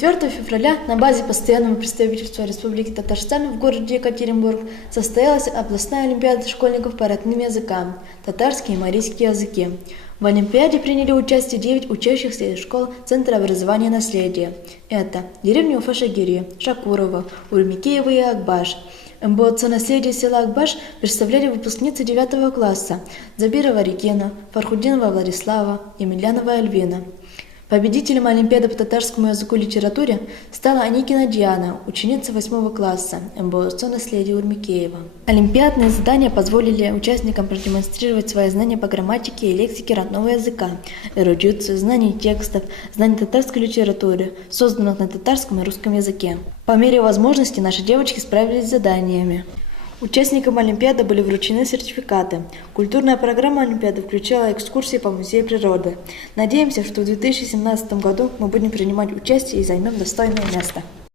4 февраля на базе постоянного представительства Республики Татарстан в городе Екатеринбург состоялась областная олимпиада школьников по родным языкам – татарский и марийский языки. В олимпиаде приняли участие 9 учащихся из школ Центра образования наследия. Это деревни Уфашагири, Шакурова, Урмикеева и Акбаш. МБОЦ наследия села Акбаш представляли выпускницы 9 класса Забирова Регина, Фархудинова Владислава, Емельянова Альвина. Победителем Олимпиады по татарскому языку и литературе стала Аникина Диана, ученица 8 класса МБОЦ наследия Урмикеева. Олимпиадные задания позволили участникам продемонстрировать свои знания по грамматике и лексике родного языка, эрудицию, знание текстов, знание татарской литературы, созданных на татарском и русском языке. По мере возможности наши девочки справились с заданиями. Участникам Олимпиады были вручены сертификаты. Культурная программа Олимпиады включала экскурсии по музею природы. Надеемся, что в 2017 году мы будем принимать участие и займем достойное место.